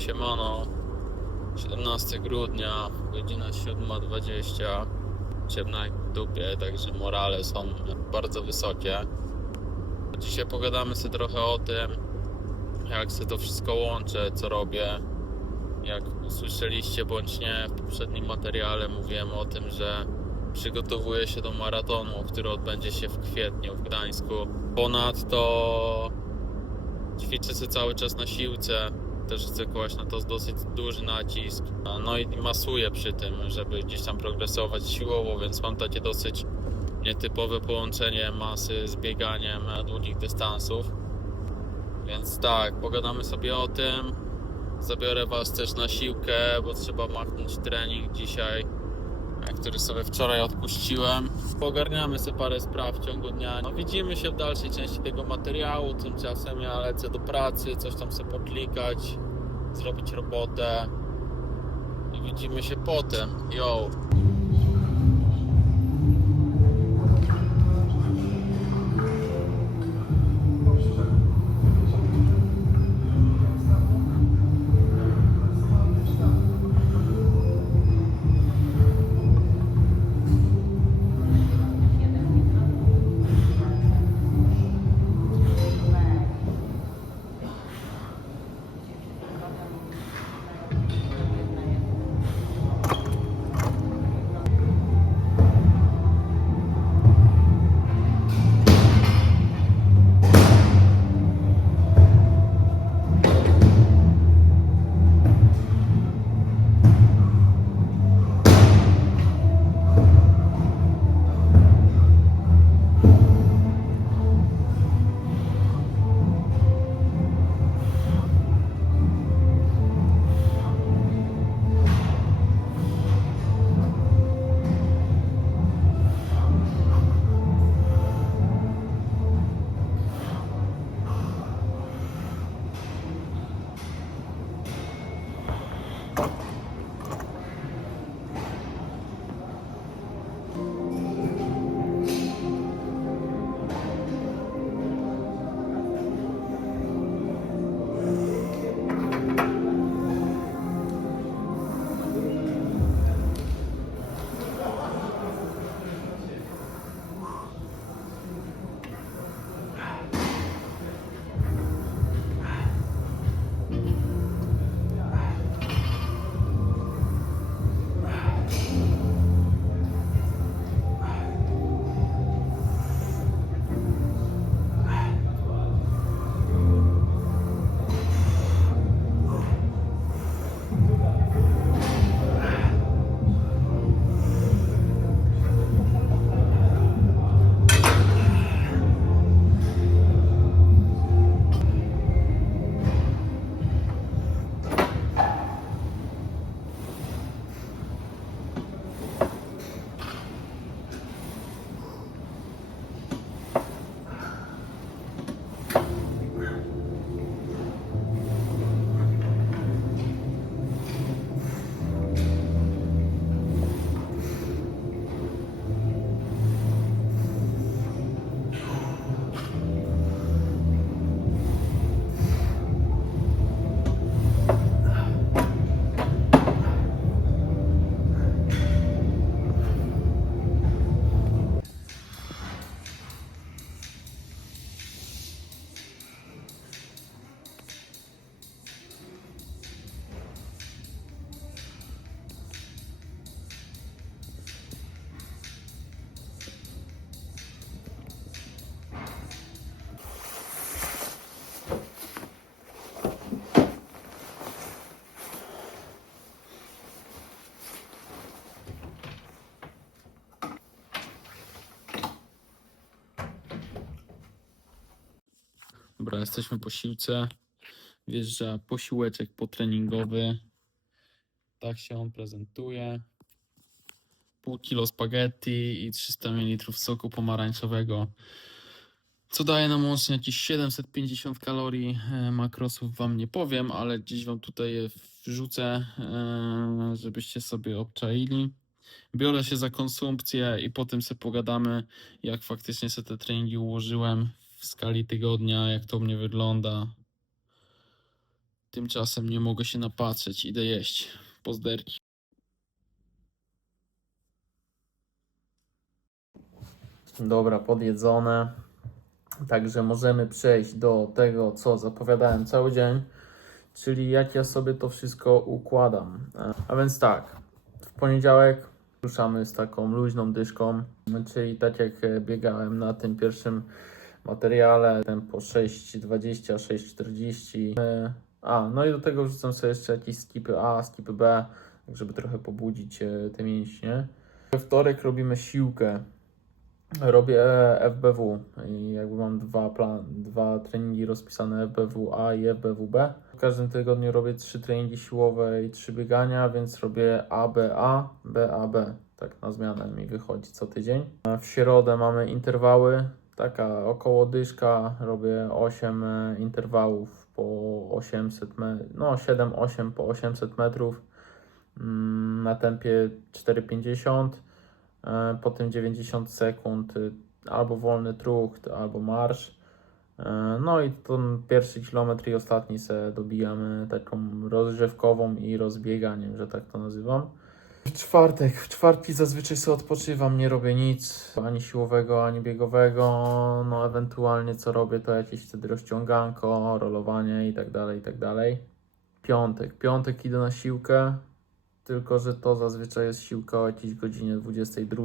Siemano, 17 grudnia, godzina 7.20, ciemna jak w dupie, także morale są bardzo wysokie. Dzisiaj pogadamy sobie trochę o tym, jak sobie to wszystko łączę, co robię. Jak usłyszeliście bądź nie, w poprzednim materiale mówiłem o tym, że przygotowuję się do maratonu, który odbędzie się w kwietniu w Gdańsku. Ponadto ćwiczę się cały czas na siłce, też chcę kłaść na to dosyć duży nacisk. No i masuję przy tym, żeby gdzieś tam progresować siłowo, więc mam takie dosyć nietypowe połączenie masy z bieganiem długich dystansów. Więc tak, pogadamy sobie o tym. Zabiorę Was też na siłkę, bo trzeba machnąć trening dzisiaj, który sobie wczoraj odpuściłem. Pogarniamy sobie parę spraw w ciągu dnia. No, widzimy się w dalszej części tego materiału. Tymczasem ja lecę do pracy, coś tam sobie poklikać, zrobić robotę. I widzimy się potem. Yo! Dobra, jesteśmy po siłce. Wjeżdża posiłeczek potreningowy. Tak się on prezentuje. Pół kilo spaghetti i 300 ml soku pomarańczowego. Co daje nam łącznie jakieś 750 kalorii. E, Makrosów wam nie powiem, ale gdzieś wam tutaj je wrzucę, e, żebyście sobie obczaili. Biorę się za konsumpcję i potem sobie pogadamy, jak faktycznie sobie te treningi ułożyłem w skali tygodnia, jak to u mnie wygląda. Tymczasem nie mogę się napatrzeć, idę jeść. Pozderki. Dobra, podjedzone. Także możemy przejść do tego, co zapowiadałem cały dzień, czyli jak ja sobie to wszystko układam. A więc tak, w poniedziałek ruszamy z taką luźną dyszką, czyli tak jak biegałem na tym pierwszym materiale, tempo 6.20, 6.40. E, A, no i do tego wrzucam sobie jeszcze jakieś skipy A, skipy B, tak żeby trochę pobudzić e, te mięśnie. We wtorek robimy siłkę. Robię FBW i jakby mam dwa, plan, dwa treningi rozpisane FBW A i FBW B. W każdym tygodniu robię trzy treningi siłowe i trzy biegania, więc robię ABA, BAB. Tak na zmianę mi wychodzi co tydzień. W środę mamy interwały, taka około dyszka. Robię 8 e, interwałów po 800 metrów, no 7-8 po 800 metrów na tempie 4,50. E, Potem 90 sekund, y, albo wolny truch, albo marsz. E, No i ten pierwszy kilometr i ostatni se dobijamy taką rozgrzewkową i rozbieganiem, że tak to nazywam. W czwartek, w czwartki zazwyczaj sobie odpoczywam, nie robię nic, ani siłowego, ani biegowego. No ewentualnie co robię to jakieś wtedy rozciąganko, rolowanie i tak dalej, i tak dalej. Piątek, piątek idę na siłkę, tylko, że to zazwyczaj jest siłka o jakiejś godzinie 22,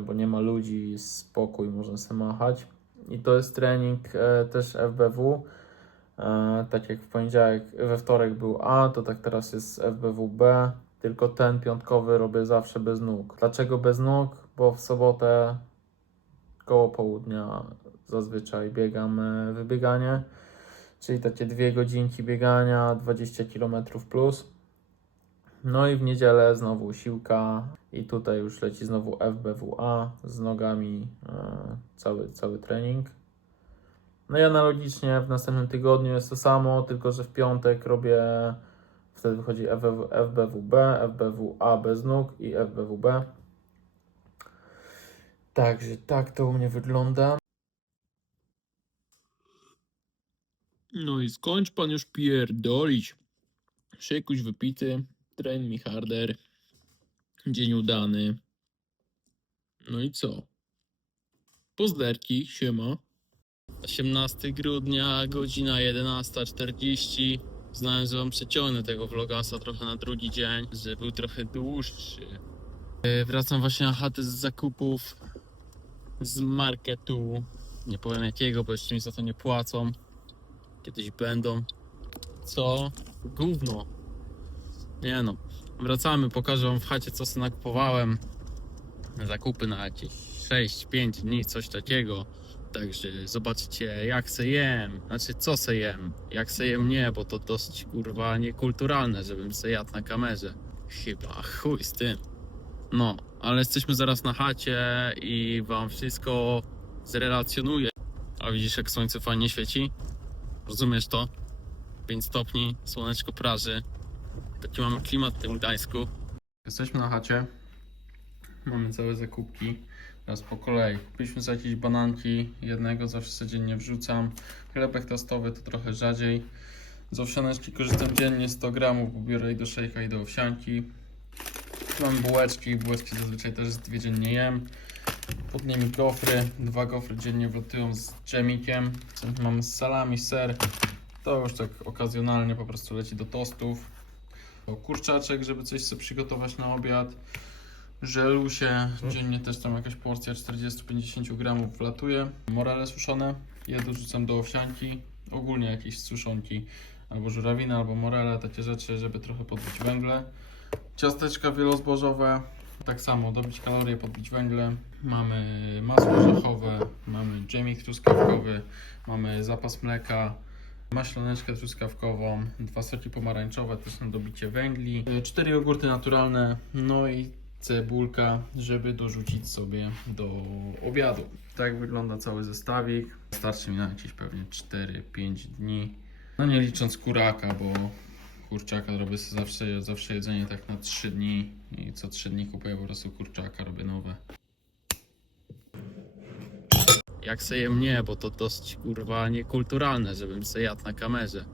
bo nie ma ludzi, jest spokój, można sobie machać. I to jest trening e, też FBW. E, tak jak w poniedziałek, we wtorek był A, to tak teraz jest FBW B. Tylko ten piątkowy robię zawsze bez nóg. Dlaczego bez nóg? Bo w sobotę koło południa zazwyczaj biegam e, wybieganie, czyli takie dwie godzinki biegania, 20 km plus. No i w niedzielę znowu siłka i tutaj już leci znowu FBWA z nogami e, cały, cały trening. No i analogicznie w następnym tygodniu jest to samo, tylko że w piątek robię, wtedy wychodzi FBW, FBWB, FBWA bez nóg i FBWB. Także tak to u mnie wygląda. No i skończ pan już pierdolić. Szykuś wypity, tren mi harder, dzień udany. No i co? Pozderki, siema. 18 grudnia, godzina 11.40. Znałem, że wam przeciągnę tego vlogasa trochę na drugi dzień, że był trochę dłuższy. E, Wracam właśnie na chatę z zakupów z marketu. Nie powiem jakiego, bo jeszcze mi za to nie płacą. Kiedyś będą. Co? Gówno. Nie no. Wracamy, pokażę wam w chacie co sobie nakupowałem. Zakupy na jakieś 6-5 dni, coś takiego. Także zobaczycie jak se jem, znaczy co se jem, jak se jem nie, bo to dosyć kurwa niekulturalne, żebym se jadł na kamerze. Chyba, chuj z tym. No, ale jesteśmy zaraz na chacie i wam wszystko zrelacjonuję. A widzisz jak słońce fajnie świeci? Rozumiesz to? 5 stopni, słoneczko praży. Taki mamy klimat w tym Gdańsku. Jesteśmy na chacie. Mamy całe zakupki. Teraz po kolei. Kupiliśmy sobie jakieś bananki. Jednego zawsze codziennie wrzucam. Chlebek tostowy to trochę rzadziej. Z owsianeczki korzystam dziennie 100 gramów, bo biorę i do szejka i do owsianki. Mam bułeczki. Bułeczki zazwyczaj też dwie dziennie jem. Pod nimi gofry. Dwa gofry dziennie wlatują z dżemikiem. Mamy z salami, ser. To już tak okazjonalnie po prostu leci do tostów. Kurczaczek, żeby coś sobie przygotować na obiad. Żelusie, dziennie też tam jakaś porcja 40-50 gramów wlatuje. Morele suszone, je dorzucam do owsianki. Ogólnie jakieś suszonki, albo żurawiny, albo morele, takie rzeczy, żeby trochę podbić węgle. Ciasteczka wielozbożowe, tak samo dobić kalorie, podbić węgle. Mamy masło orzechowe, mamy dżemik truskawkowy, mamy zapas mleka, maślaneczkę truskawkową, dwa soki pomarańczowe też na dobicie węgli, y, cztery jogurty naturalne, no i cebulka, żeby dorzucić sobie do obiadu. Tak wygląda cały zestawik. Starczy mi na jakieś pewnie 4-5 dni. No nie licząc kuraka, bo kurczaka robię zawsze, zawsze jedzenie tak na 3 dni i co 3 dni kupuję po prostu kurczaka, robię nowe. Jak se jem nie, bo to dosyć kurwa niekulturalne, żebym se jadł na kamerze.